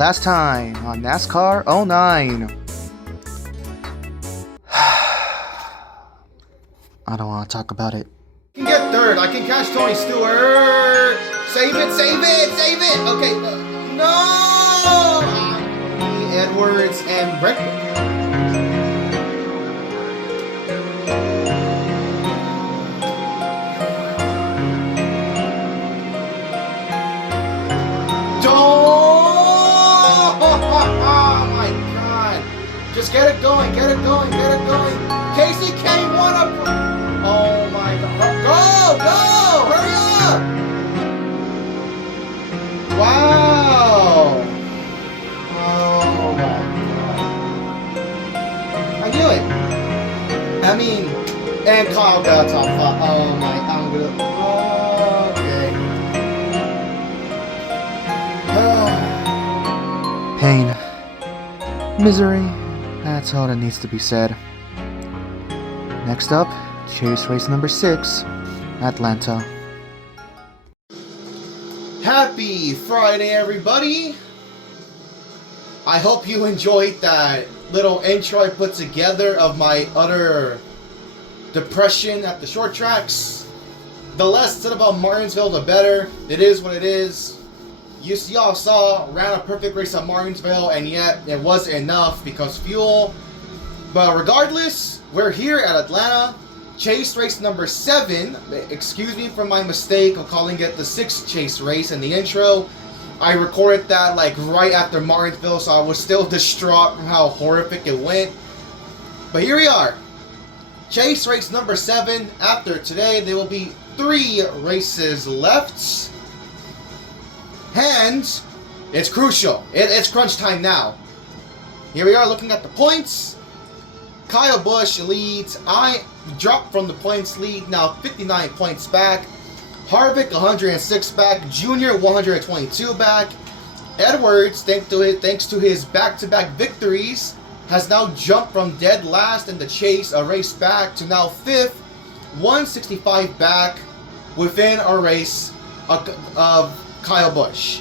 Last time on NASCAR '09. I don't want to talk about it. I can get third. I can catch Tony Stewart. Save it, save it, save it. Okay. No! Edwards and Redwood. Oh my God. Just get it going, get it going, get it going. Casey Kane won up. Oh my God. Go, go, hurry up. Wow. Oh my God. I knew it. I mean, and Kyle got top five. Oh my, I'm gonna. Pain. Misery. That's all that needs to be said. Next up, chase race number 6, Atlanta. Happy Friday, everybody! I hope you enjoyed that little intro I put together of my utter depression at the short tracks. The less said about Martinsville, the better. It is what it is. Y'all saw, ran a perfect race at Martinsville, and yet it wasn't enough because fuel. But regardless, we're here at Atlanta. Chase race number 7. Excuse me for my mistake of calling it the 6th chase race in the intro. I recorded that like right after Martinsville, so I was still distraught from how horrific it went. But here we are. Chase race number 7. After today, there will be 3 races left. And it's crucial. It's crunch time now. Here we are looking at the points. Kyle Busch leads. I dropped from the points lead, now 59 points back. Harvick 106 back. Junior 122 back. Edwards, thanks to his back-to-back victories, has now jumped from dead last in the chase, a race back, to now 5th, 165 back within a race of Kyle Busch.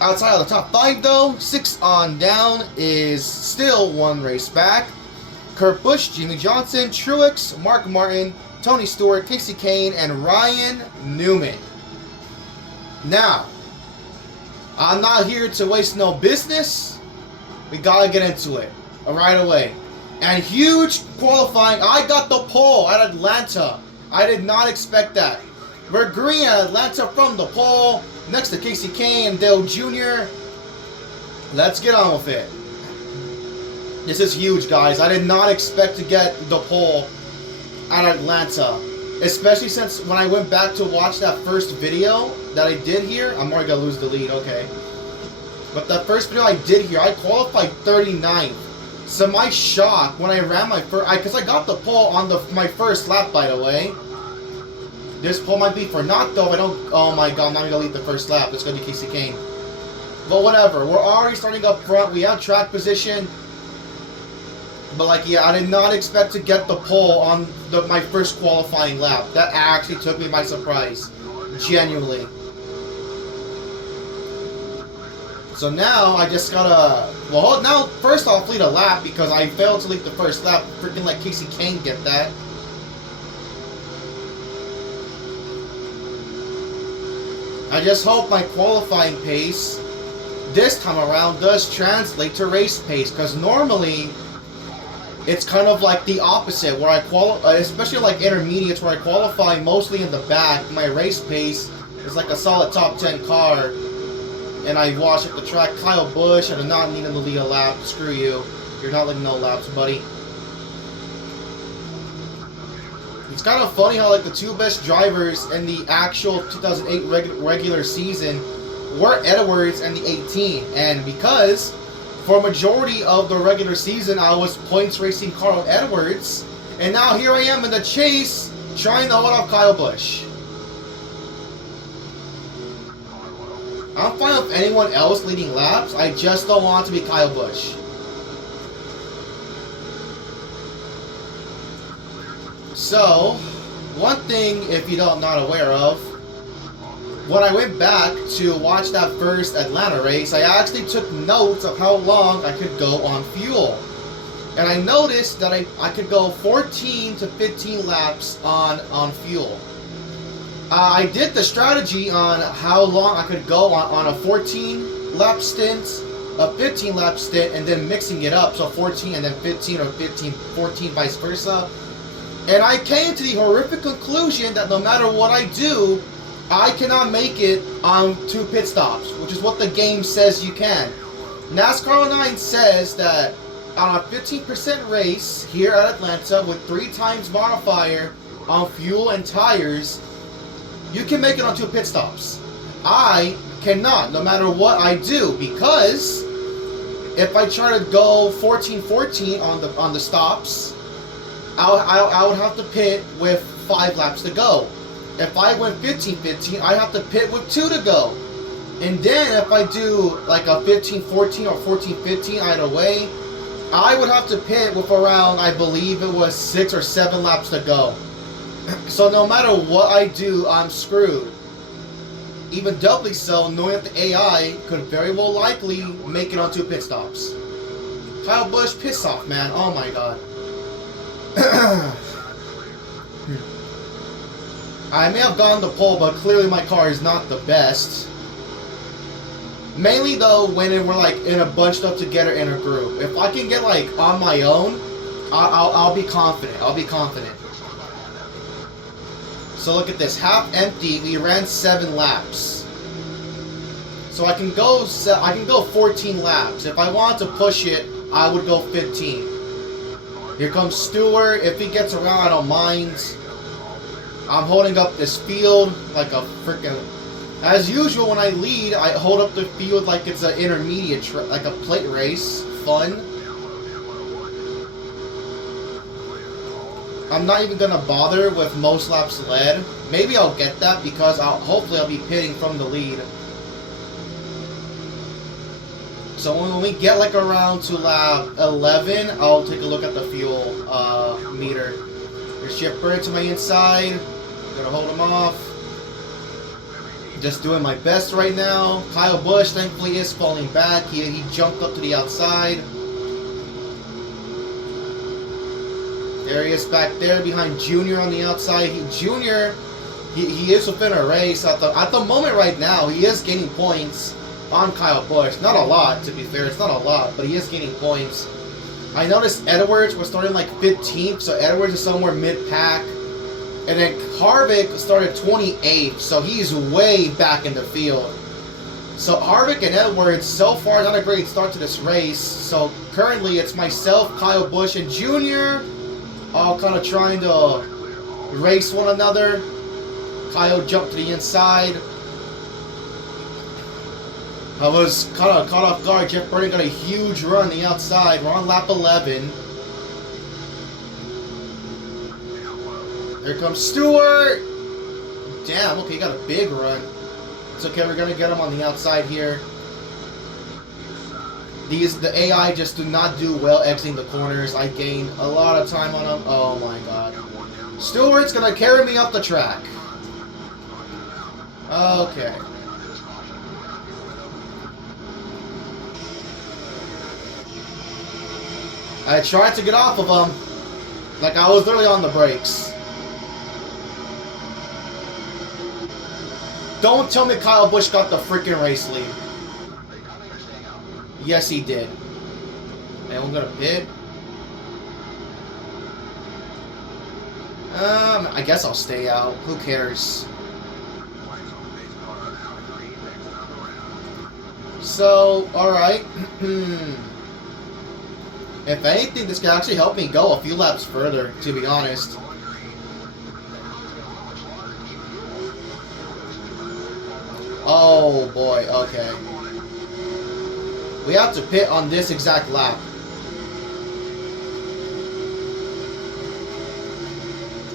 Outside of the top 5 though, 6 on down is still 1 race back. Kurt Busch, Jimmy Johnson, Truex, Mark Martin, Tony Stewart, Casey Kane, and Ryan Newman. Now, I'm not here to waste no business. We gotta get into it right away. And huge qualifying. I got the pole at Atlanta. I did not expect that. We're green at Atlanta from the pole. Next to Casey Kane and Dale Jr. Let's get on with it. This is huge, guys. I did not expect to get the pole at Atlanta. Especially since when I went back to watch that first video that I did here. I'm already going to lose the lead, okay. But that first video I did here, I qualified 39th. So my shock when I ran my first... Because I got the pole on my first lap, by the way. This pole might be for not though. I don't. Oh my God! I'm not gonna lead the first lap. It's gonna be Casey Kane. But whatever. We're already starting up front. We have track position. But like, yeah, I did not expect to get the pole on my first qualifying lap. That actually took me by surprise, genuinely. So now I just gotta. Well, now first I'll lead a lap because I failed to lead the first lap. Freaking let Casey Kane get that. I just hope my qualifying pace this time around does translate to race pace, because normally it's kind of like the opposite, where I qualify, especially like intermediates, where I qualify mostly in the back. My race pace is like a solid top 10 car, and I wash up the track. Kyle Busch, I do not need him to lead a lap. Screw you. You're not leading no laps, buddy. It's kind of funny how like the 2 best drivers in the actual 2008 regular season were Edwards and the 18, and because for a majority of the regular season I was points racing Carl Edwards, and now here I am in the chase trying to hold off Kyle Busch. I'm fine with anyone else leading laps. I just don't want it to be Kyle Busch. So, one thing if you're not aware of, when I went back to watch that first Atlanta race, I actually took notes of how long I could go on fuel. And I noticed that I could go 14 to 15 laps on fuel. I did the strategy on how long I could go on a 14 lap stint, a 15 lap stint, and then mixing it up, so 14 and then 15 or 15, 14, vice versa. And I came to the horrific conclusion that no matter what I do, I cannot make it on 2 pit stops, which is what the game says you can. NASCAR 09 says that on a 15% race here at Atlanta with 3 times modifier on fuel and tires, you can make it on 2 pit stops. I cannot, no matter what I do, because if I try to go 14-14 on the stops, I would have to pit with 5 laps to go. If I went 15-15, I have to pit with 2 to go. And then if I do like a 15-14 or 14-15 either way, I would have to pit with around, I believe it was 6 or 7 laps to go. So no matter what I do, I'm screwed. Even doubly so, knowing that the AI could very well likely make it on 2 pit stops. Kyle Busch, piss off, man. Oh my god. I may have gone the pole, but clearly my car is not the best. Mainly though, when we're like in a bunched up together in a group. If I can get like on my own, I'll be confident. I'll be confident. So look at this, half empty. We ran 7 laps. So I can go 14 laps. If I wanted to push it, I would go 15. Here comes Stewart. If he gets around, I don't mind. I'm holding up this field like a freaking... As usual, when I lead, I hold up the field like it's an intermediate, like a plate race. Fun. I'm not even gonna bother with most laps led. Maybe I'll get that because hopefully I'll be pitting from the lead. So when we get like around to lap 11, I'll take a look at the fuel meter. There's Chip Bird to my inside. I'm gonna hold him off. Just doing my best right now. Kyle Busch thankfully is falling back. He jumped up to the outside. There he is back there behind Junior on the outside. Junior is within a race. At the moment right now, he is gaining points on Kyle Busch. Not a lot, to be fair. It's not a lot, but he is gaining points. I noticed Edwards was starting like 15th, so Edwards is somewhere mid-pack. And then Harvick started 28th, so he's way back in the field. So Harvick and Edwards, so far, not a great start to this race. So currently, it's myself, Kyle Busch, and Junior, all kind of trying to race one another. Kyle jumped to the inside. I was kind of caught off guard. Jeff Burton got a huge run on the outside. We're on lap 11. Here comes Stewart. Damn, okay, he got a big run. It's okay, we're going to get him on the outside here. The AI just do not do well exiting the corners. I gained a lot of time on him. Oh my god. Stewart's going to carry me up the track. Okay. I tried to get off of him. Like I was literally on the brakes. Don't tell me Kyle Busch got the freaking race lead. Yes, he did. And we're gonna pit. I guess I'll stay out. Who cares? So, alright. If anything, this could actually help me go a few laps further, to be honest. Oh boy, okay. We have to pit on this exact lap.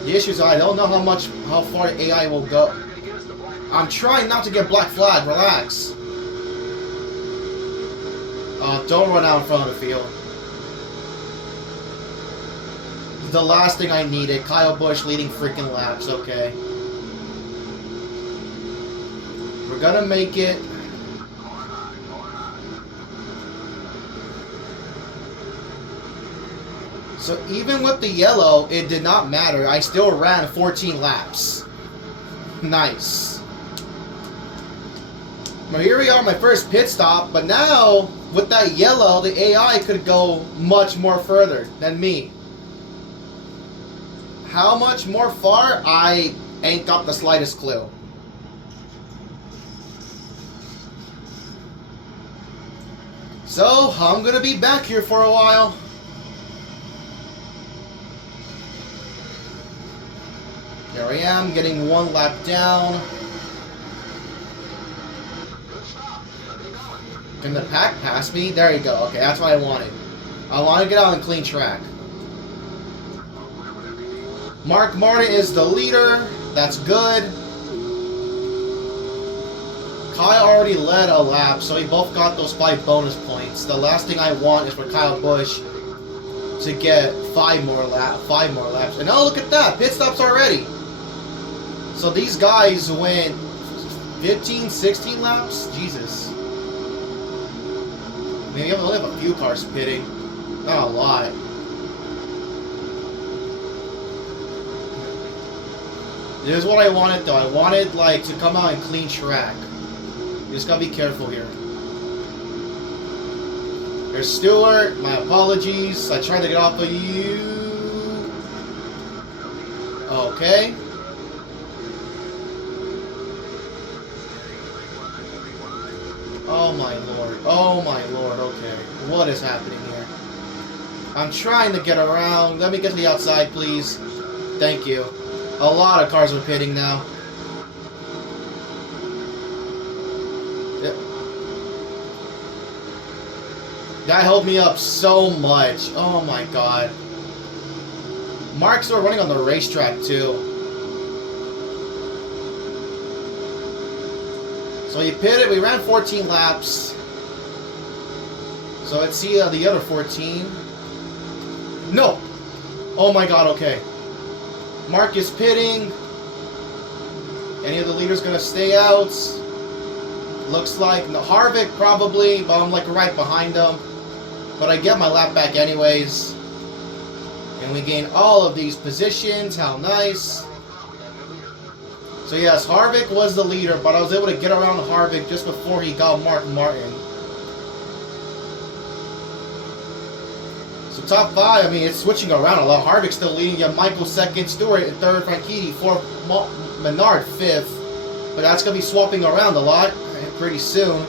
The issue is I don't know how far the AI will go. I'm trying not to get black flag, relax. Don't run out in front of the field. The last thing I needed. Kyle Busch leading freaking laps, okay. gonna make it. So even with the yellow, it did not matter. I still ran 14 laps. Nice. Well, here we are, my first pit stop. But now, with that yellow, the AI could go much more further than me. How much more far? I ain't got the slightest clue. So, I'm gonna be back here for a while. Here I am, getting one lap down. Can the pack pass me? There you go. Okay, that's what I wanted. I want to get out on clean track. Mark Martin is the leader. That's good. Kyle already led a lap, so we both got those 5 bonus points. The last thing I want is for Kyle Busch to get 5 more laps. And oh, look at that. Pit stops already. So these guys went 15, 16 laps? Jesus. Maybe I only have a few cars pitting. Not a lot. This is what I wanted though. I wanted like to come out and clean track. You just gotta be careful here. There's Stewart. My apologies. I tried to get off of you. Okay. Oh my lord. Oh my lord. Okay. What is happening here? I'm trying to get around. Let me get to the outside, please. Thank you. A lot of cars are pitting now. Yep. That held me up so much. Oh my god. Mark's still running on the racetrack too. So he pitted, we ran 14 laps. So let's see the other 14. No! Oh my god, okay. Mark is pitting. Any of the leaders gonna stay out? Looks like no, Harvick probably, but I'm like right behind him. But I get my lap back anyways. And we gain all of these positions, how nice. So yes, Harvick was the leader, but I was able to get around Harvick just before he got Mark Martin. So top 5, I mean, it's switching around a lot. Harvick's still leading. You have Michael 2nd, Stewart in 3rd, Franchitti 4th, Menard 5th. But that's going to be swapping around a lot pretty soon.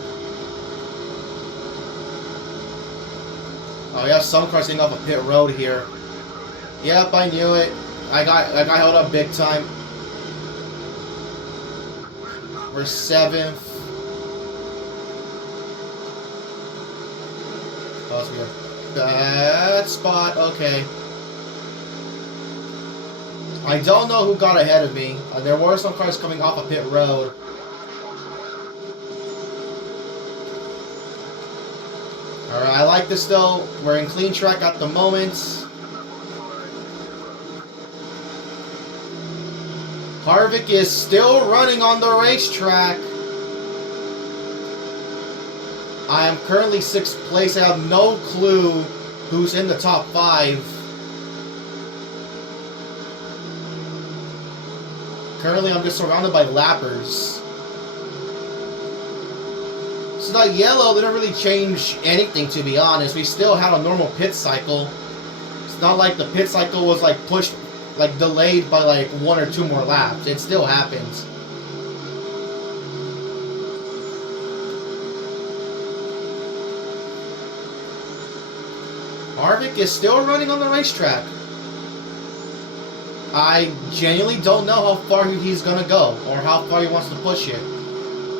Oh yeah, some cars getting off a pit road here. Yep, I knew it. I got held up big time. We're 7th. Oh, we have bad spot. Okay. I don't know who got ahead of me. There were some cars coming off a pit road. Alright, I like this though. We're in clean track at the moment. Harvick is still running on the racetrack. I am currently 6th place. I have no clue who's in the top 5. Currently, I'm just surrounded by lappers. So that yellow didn't really change anything, to be honest. We still had a normal pit cycle. It's not like the pit cycle was like pushed, like delayed by like 1 or 2 more laps. It still happens. Harvick is still running on the racetrack. I genuinely don't know how far he's going to go or how far he wants to push it.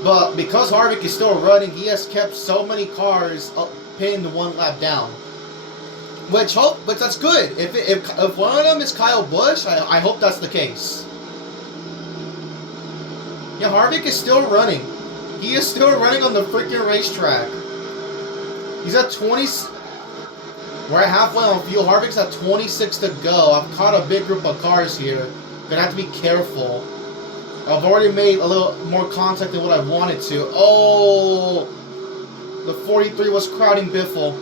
But because Harvick is still running, he has kept so many cars pinned 1 lap down. Which that's good. If one of them is Kyle Busch, I hope that's the case. Yeah, Harvick is still running. He is still running on the freaking racetrack. He's at 20... We're at halfway on fuel. Harvick's at 26 to go. I've caught a big group of cars here. Gonna have to be careful. I've already made a little more contact than what I wanted to. Oh, the 43 was crowding Biffle.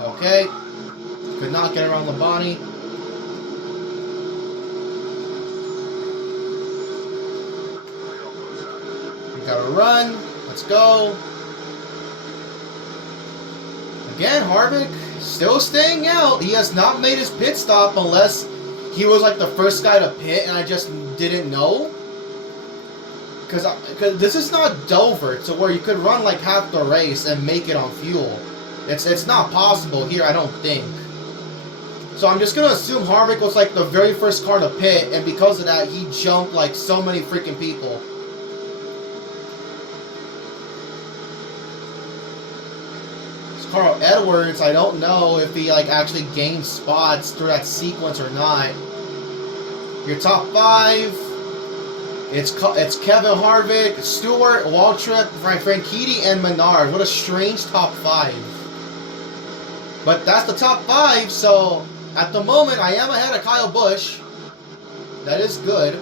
Okay, could not get around Labonte. We gotta run. Let's go. Again, Harvick still staying out. He has not made his pit stop unless he was like the first guy to pit and I just didn't know. Because this is not Dover to where you could run like half the race and make it on fuel. It's not possible here, I don't think. So I'm just gonna assume Harvick was like the very first car to pit, and because of that, he jumped like so many freaking people. It's Carl Edwards. I don't know if he like actually gained spots through that sequence or not. Your top 5. It's Kevin Harvick, Stewart, Waltrip, Franchitti, and Menard. What a strange top 5. But that's the top 5, so at the moment I am ahead of Kyle Busch. That is good.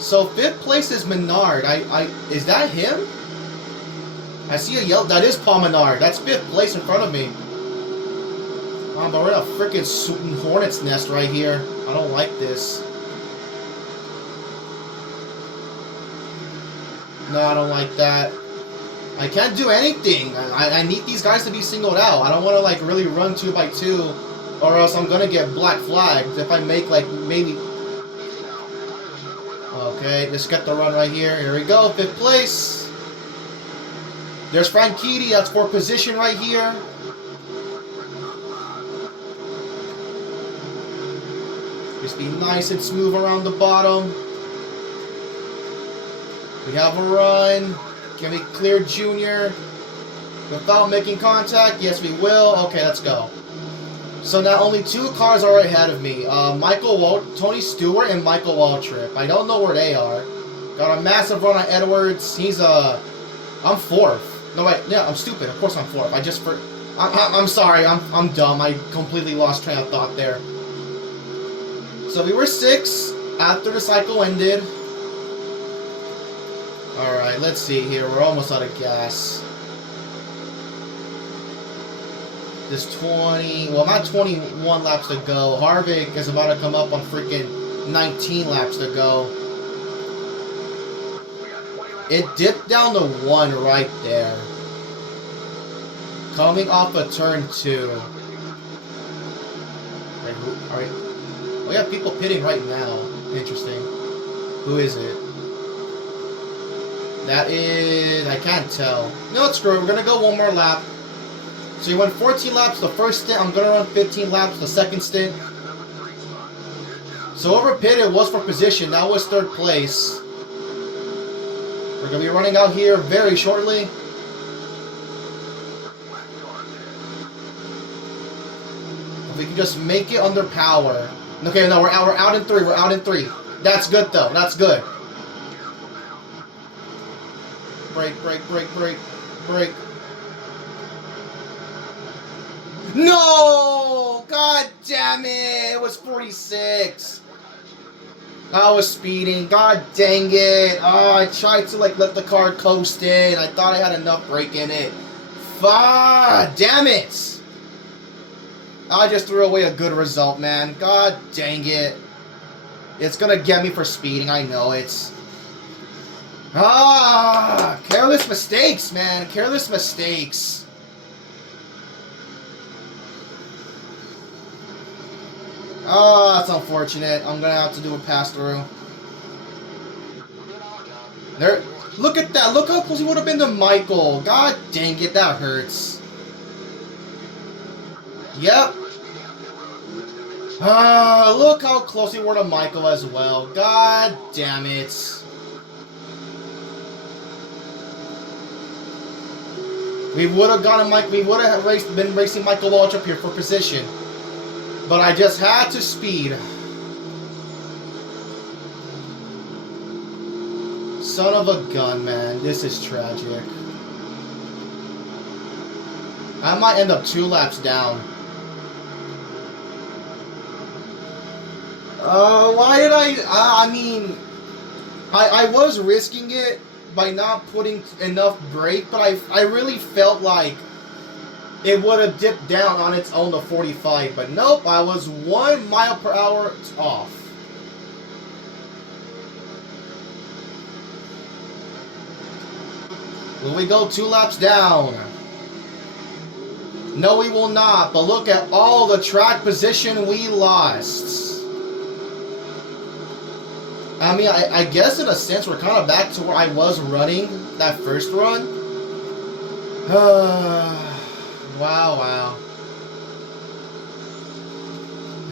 So 5th place is Menard. Is that him? I see a yellow. That is Paul Menard. That's 5th place in front of me. But we're in a freaking hornet's nest right here. I don't like this. No, I don't like that. I can't do anything. I need these guys to be singled out. I don't want to like really run 2 by 2, or else I'm gonna get black flagged if I make like maybe. Okay, just get the run right here. Here we go, 5th place. There's Franchitti. That's 4th position right here. Just be nice and smooth around the bottom. We have a run. Can we clear Junior without making contact? Yes, we will. Okay, let's go. So now only 2 cars are ahead of me. Tony Stewart and Michael Waltrip. I don't know where they are. Got a massive run on Edwards. I'm 4th. No, wait. Yeah, I'm stupid. Of course I'm 4th. I'm sorry. I'm dumb. I completely lost train of thought there. So we were 6 after the cycle ended. Alright, let's see here. We're almost out of gas. There's 20... Well, not 21 laps to go. Harvick is about to come up on freaking 19 laps to go. It dipped down to 1 right there. Coming off of turn 2. Alright. We have people pitting right now. Interesting. Who is it? That is... I can't tell. No, it's screw it. We're going to go 1 more lap. So you went 14 laps the first stint. I'm going to run 15 laps the second stint. So whoever pitted was for position. That was 3rd place. We're going to be running out here very shortly. If we can just make it under power. Okay, no, we're out in 3. We're out in 3. That's good, though. That's good. Brake, brake, brake, brake, brake. No! God damn it! It was 46. I was speeding. God dang it! Oh, I tried to like let the car coast in. I thought I had enough brake in it. Fuck! Damn it! I just threw away a good result, man. God dang it! It's gonna get me for speeding. I know it's. Ah, careless mistakes, man. Careless mistakes. Oh, that's unfortunate. I'm gonna have to do a pass-through. There. Look at that. Look how close he would have been to Michael. God dang it, that hurts. Yep. Ah, look how close he were to Michael as well. God damn it. We would have gotten Mike. We would have been racing Michael Waltrip here for position, but I just had to speed. son of a gun, man. This is tragic. I might end up 2 laps down. Why did I mean, I was risking it by not putting enough brake, but I really felt like it would have dipped down on its own to 45, but nope, I was 1 mile per hour off. Will we go 2 laps down? No, we will not, but look at all the track position we lost. I mean, I guess in a sense we're kind of back to where I was running that first run. Wow.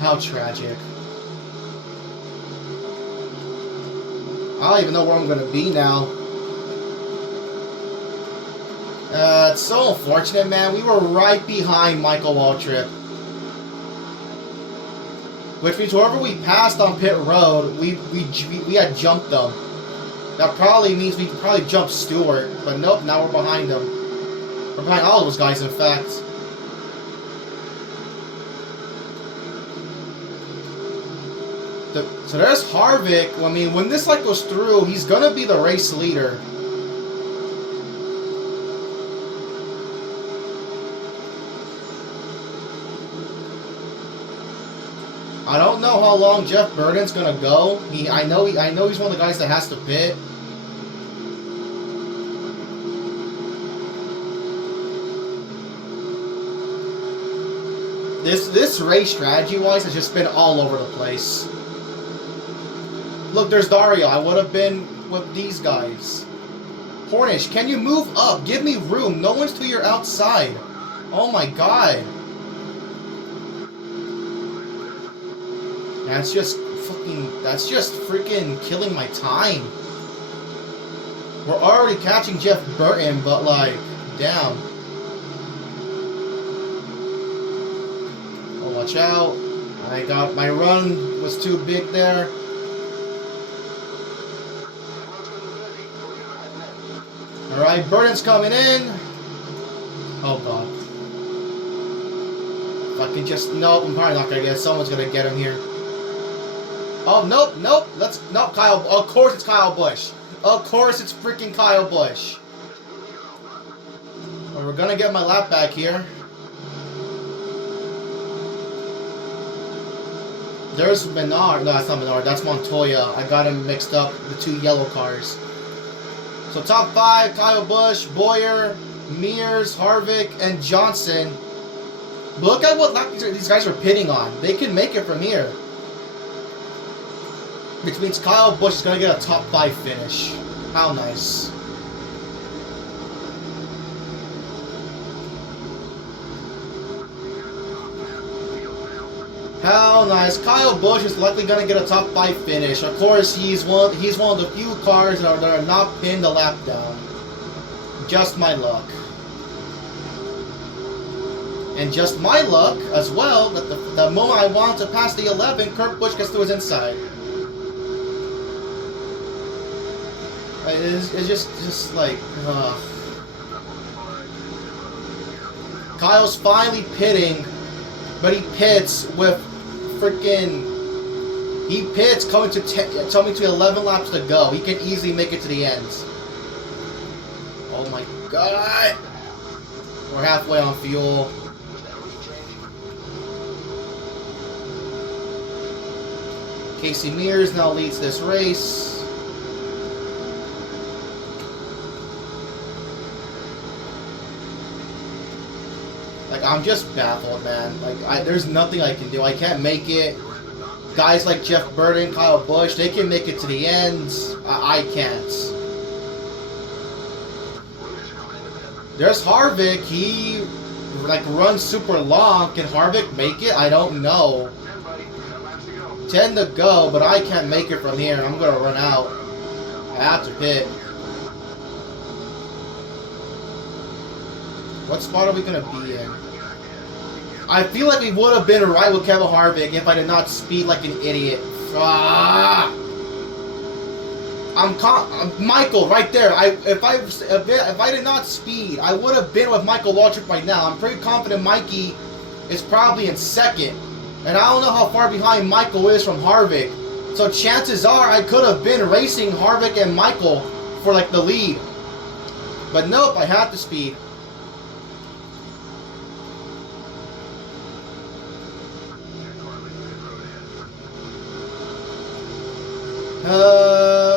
How tragic. I don't even know where I'm going to be now. It's so unfortunate, man. We were right behind Michael Waltrip. Which means whoever we passed on pit road, we had jumped them. That probably means we could probably jump Stewart. But nope, now we're behind them. We're behind all those guys, in fact. So there's Harvick. I mean, when this goes through, he's going to be the race leader. I don't know how long Jeff Burton's gonna go. I know he's one of the guys that has to pit. This race strategy-wise has just been all over the place. Look, there's Dario. I would have been with these guys. Hornish, can you move up? Give me room. No one's to your outside. Oh my god. That's just freaking killing my time. We're already catching Jeff Burton, but like, damn. Oh, watch out. My run was too big there. Alright, Burton's coming in. Oh god. If I can just, nope, I'm probably not gonna get it. Someone's gonna get him here. Oh, nope. Nope, Kyle. Of course it's Kyle Busch. Of course it's freaking Kyle Busch. Well, we're gonna get my lap back here. There's Menard. No, that's not Menard. That's Montoya. I got him mixed up, the 2 yellow cars. So top 5, Kyle Busch, Boyer, Mears, Harvick, and Johnson. Look at what lap these guys are pitting on. They can make it from here. Which means Kyle Busch is going to get a top 5 finish. How nice. How nice. Kyle Busch is likely going to get a top 5 finish. Of course, he's one of the few cars that are not pinned a lap down. Just my luck. And just my luck as well that the moment I wanted to pass the 11, Kurt Busch gets to his inside. It's just like, Kyle's finally pitting, but he pits with freaking. He pits coming to 11 laps to go. He can easily make it to the end. Oh my god! We're halfway on fuel. Casey Mears now leads this race. I'm just baffled, man. Like, there's nothing I can do. I can't make it. Guys like Jeff Burton, Kyle Busch, they can make it to the end. I can't. There's Harvick. He runs super long. Can Harvick make it? I don't know. 10 to go, but I can't make it from here. I'm gonna run out. I have to pit. What spot are we gonna be in? I feel like we would have been right with Kevin Harvick if I did not speed like an idiot. Ah! Michael right there. If I did not speed, I would have been with Michael Waltrip right now. I'm pretty confident Mikey is probably in second, and I don't know how far behind Michael is from Harvick. So chances are I could have been racing Harvick and Michael for like the lead, but nope, I had to speed.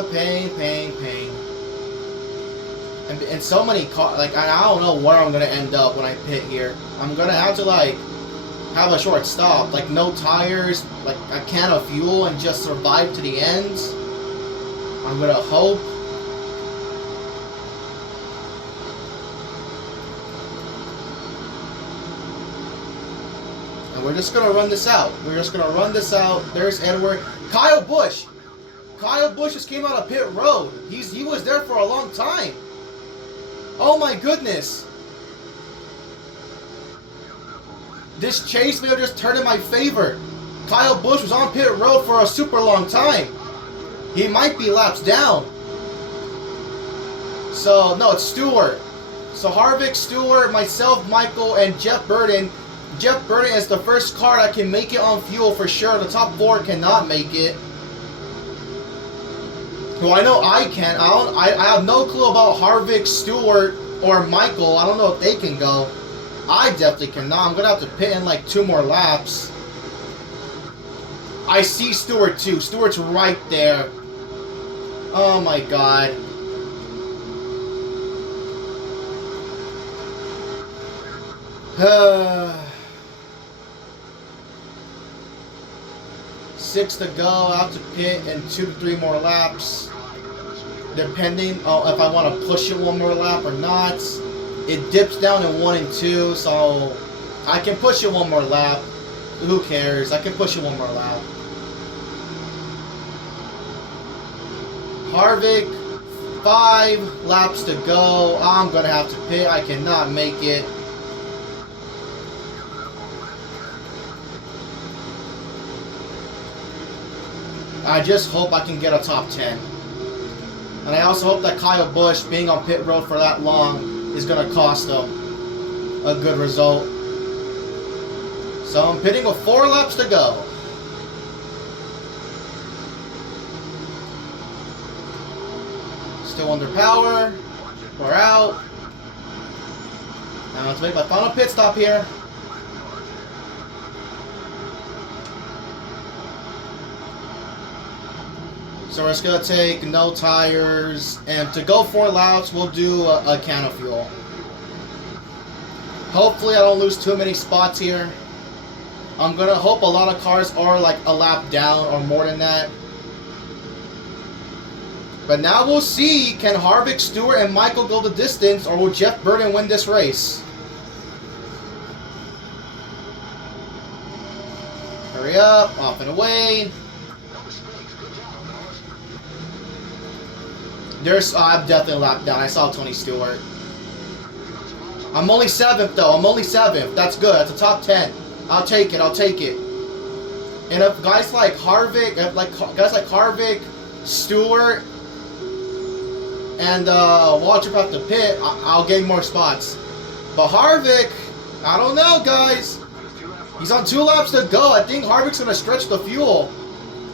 Pain. And so many cars, like, I don't know where I'm going to end up when I pit here. I'm going to have to, like, have a short stop. Like, no tires, like, a can of fuel, and just survive to the end. I'm going to hope. And we're just going to run this out. There's Edward. Kyle Busch. Kyle Busch just came out of pit road. He was there for a long time. Oh my goodness. This chase may have just turned in my favor. Kyle Busch was on pit road for a super long time. He might be laps down. So, no, it's Stewart. So Harvick, Stewart, myself, Michael, and Jeff Burton. Jeff Burton is the first car that can make it on fuel for sure. The top four cannot make it. Well, I know I can. I have no clue about Harvick, Stewart, or Michael. I don't know if they can go. I definitely cannot. I'm going to have to pit in like 2 more laps. I see Stewart too. Stewart's right there. Oh my god. Six to go. I have to pit in 2 to 3 more laps, depending on if I want to push it 1 more lap or not. It dips down in 1 and 2, so I can push it 1 more lap. Who cares? I can push it 1 more lap. Harvick, 5 laps to go. I'm gonna have to pit. I cannot make it. I just hope I can get a top 10. And I also hope that Kyle Busch being on pit road for that long is going to cost him a good result. So I'm pitting with 4 laps to go. Still under power. We're out. Now let's make my final pit stop here. So we're just going to take no tires, and to go 4 laps, we'll do a can of fuel. Hopefully I don't lose too many spots here. I'm going to hope a lot of cars are like a lap down or more than that. But now we'll see, can Harvick, Stewart, and Michael go the distance, or will Jeff Burton win this race? Hurry up, off and away. I'm definitely a lap down. I saw Tony Stewart. I'm only 7th though. I'm only 7th. That's good. That's a top 10. I'll take it. And if guys like Harvick, Stewart, and Waltrip have to pit, I'll gain more spots. But Harvick, I don't know, guys. He's on 2 laps to go. I think Harvick's gonna stretch the fuel.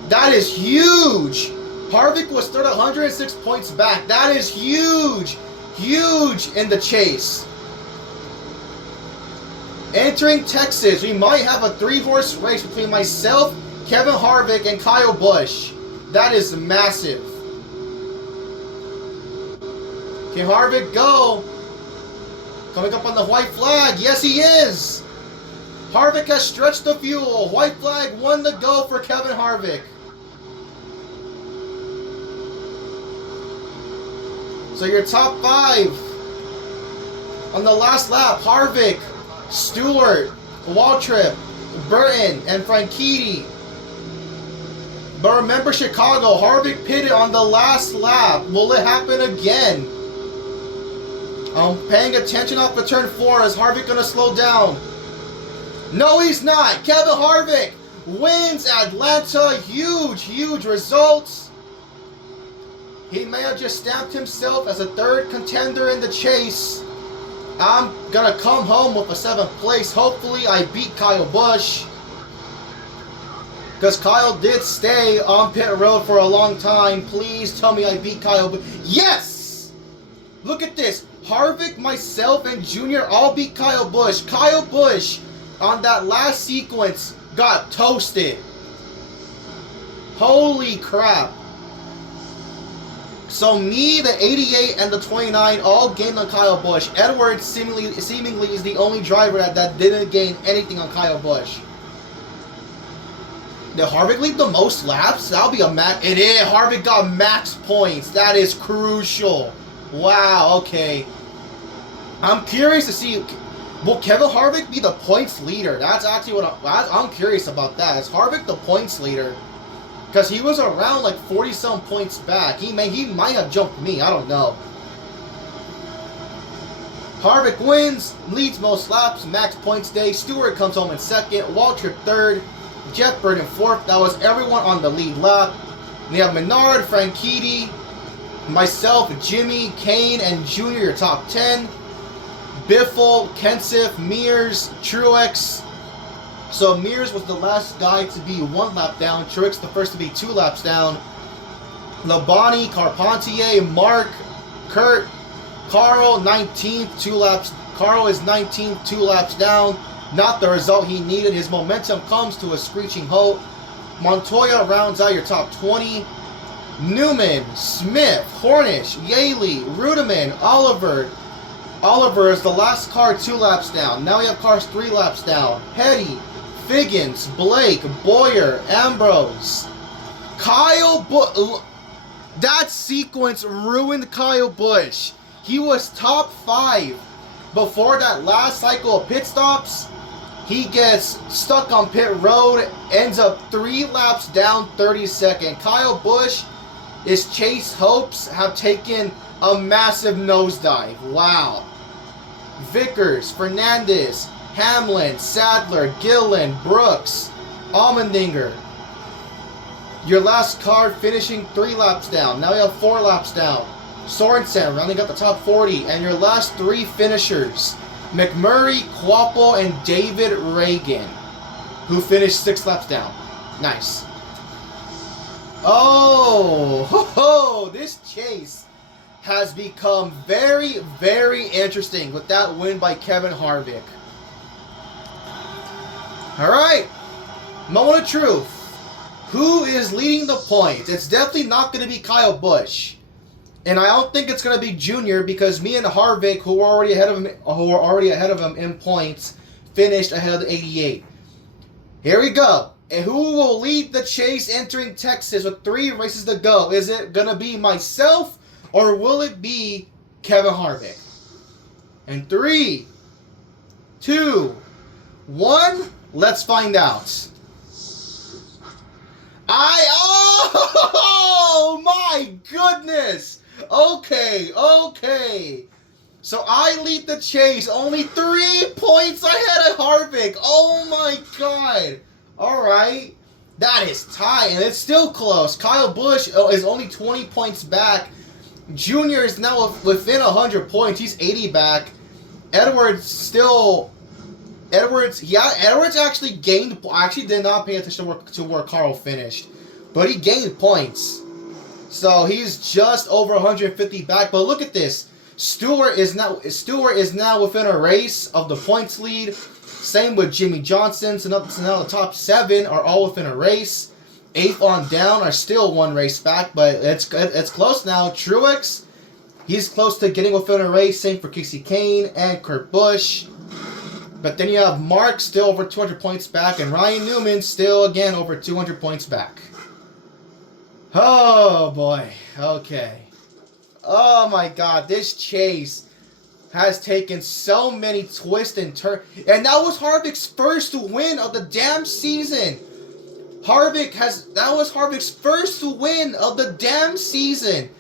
That is huge. Harvick was third 106 points back. That is huge. Huge in the chase. Entering Texas, we might have a 3-horse race between myself, Kevin Harvick, and Kyle Busch. That is massive. Can Harvick go? Coming up on the white flag. Yes, he is. Harvick has stretched the fuel. White flag, 1 to go for Kevin Harvick. So your top 5 on the last lap: Harvick, Stewart, Waltrip, Burton, and Franchitti. But remember Chicago, Harvick pitted on the last lap. Will it happen again? I'm paying attention off of turn 4. Is Harvick going to slow down? No, he's not. Kevin Harvick wins Atlanta. Huge results. He may have just stamped himself as a third contender in the chase. I'm gonna come home with a 7th place. Hopefully I beat Kyle Busch. Because Kyle did stay on pit road for a long time. Please tell me I beat Kyle Busch. Yes! Look at this. Harvick, myself, and Junior all beat Kyle Busch. Kyle Busch, on that last sequence, got toasted. Holy crap. So me, the 88, and the 29 all gained on Kyle Busch. Edwards seemingly is the only driver that didn't gain anything on Kyle Busch. Did Harvick lead the most laps? That'll be a max. It is. Harvick got max points. That is crucial. Wow, okay. I'm curious to see, will Kevin Harvick be the points leader? That's actually what I'm curious about that. Is Harvick the points leader? Because he was around like 40-some points back. He might have jumped me. I don't know. Harvick wins, leads most laps, max points day. Stewart comes home in 2nd. Waltrip 3rd. Jeff Bird in 4th. That was everyone on the lead lap. We have Menard, Franchitti, myself, Jimmy, Kane, and Junior, your top 10. Biffle, Kenseth, Mears, Truex. So Mears was the last guy to be 1 lap down. Truex the first to be 2 laps down. Labonte, Carpentier, Mark, Kurt, Carl 19th, 2 laps. Carl is 19th, 2 laps down. Not the result he needed. His momentum comes to a screeching halt. Montoya rounds out your top 20. Newman, Smith, Hornish, Yaley, Rudiman, Oliver. Oliver is the last car 2 laps down. Now we have cars 3 laps down. Petty, Figgins, Blake, Boyer, Ambrose. Kyle Busch. That sequence ruined Kyle Busch. He was top 5 before that last cycle of pit stops. He gets stuck on pit road, ends up 3 laps down, 32nd. Kyle Busch, his chase hopes have taken a massive nosedive. Wow. Vickers, Fernandez, Hamlin, Sadler, Gillen, Brooks, Allmendinger. Your last car finishing 3 laps down. Now you have 4 laps down. Sorensen rounding up the top 40. And your last 3 finishers, McMurray, Quapple, and David Reagan, who finished 6 laps down. Nice. Oh, this chase has become very, very interesting with that win by Kevin Harvick. Alright, moment of truth. Who is leading the points? It's definitely not going to be Kyle Busch. And I don't think it's going to be Junior, because me and Harvick, who are already ahead of him in points, finished ahead of the 88. Here we go. And who will lead the chase entering Texas with 3 races to go? Is it going to be myself, or will it be Kevin Harvick? And 3, 2, 1, let's find out. Oh my goodness! Okay. So I lead the chase, only 3 points ahead of Harvick. Oh my god. Alright. That is tight, and it's still close. Kyle Busch is only 20 points back. Junior is now within 100 points. He's 80 back. Edwards actually gained. I actually did not pay attention to where Carl finished, but he gained points. So he's just over 150 back. But look at this. Stewart is now within a race of the points lead. Same with Jimmy Johnson. So now the top 7 are all within a race. 8th on down are still 1 race back, but it's close now. Truex, he's close to getting within a race. Same for Casey Kane and Kurt Busch. But then you have Mark still over 200 points back, and Ryan Newman still again over 200 points back. Oh boy. Okay. Oh my god, this chase has taken so many twists and turns. And that was Harvick's first win of the damn season. That was Harvick's first win of the damn season.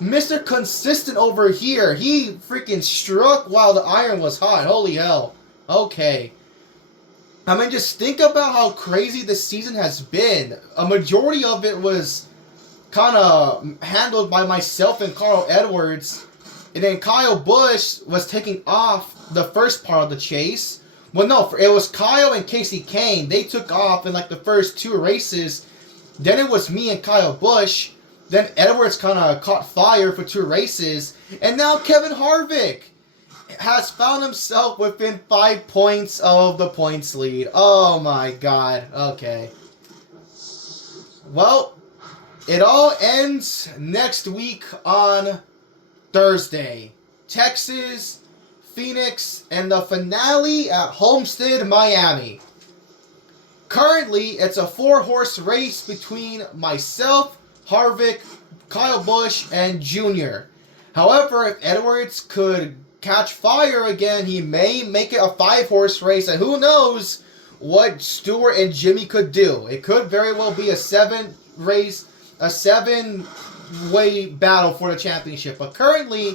Mr. Consistent over here. He freaking struck while the iron was hot. Holy hell. Okay. I mean, just think about how crazy this season has been. A majority of it was kind of handled by myself and Carl Edwards. And then Kyle Busch was taking off the first part of the chase. Well, no, it was Kyle and Casey Kane. They took off in like the first 2 races. Then it was me and Kyle Busch. Then Edwards kind of caught fire for 2 races. And now Kevin Harvick has found himself within 5 points of the points lead. Oh my God. Okay. Well, it all ends next week on Thursday. Texas, Phoenix, and the finale at Homestead, Miami. Currently, it's a 4-horse race between myself, Harvick, Kyle Busch, and Junior. However, if Edwards could catch fire again, he may make it a 5-horse race, and who knows what Stewart and Jimmy could do. It could very well be a 7-way battle for the championship. But currently,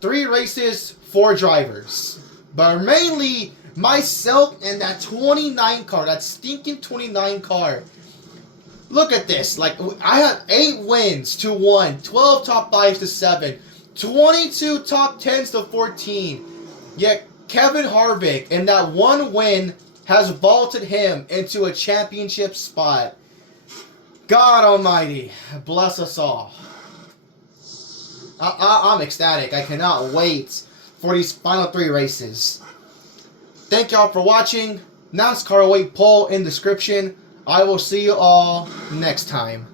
3 races, 4 drivers. But mainly myself and that 29 car, that stinking 29 car. Look at this. Like, I have 8 wins to 1, 12 top 5s to 7, 22 top 10s to 14. Yet Kevin Harvick, in that 1 win, has vaulted him into a championship spot. God Almighty, bless us all. I'm ecstatic. I cannot wait for these final 3 races. Thank y'all for watching. NASCAR weight poll in description. I will see you all next time.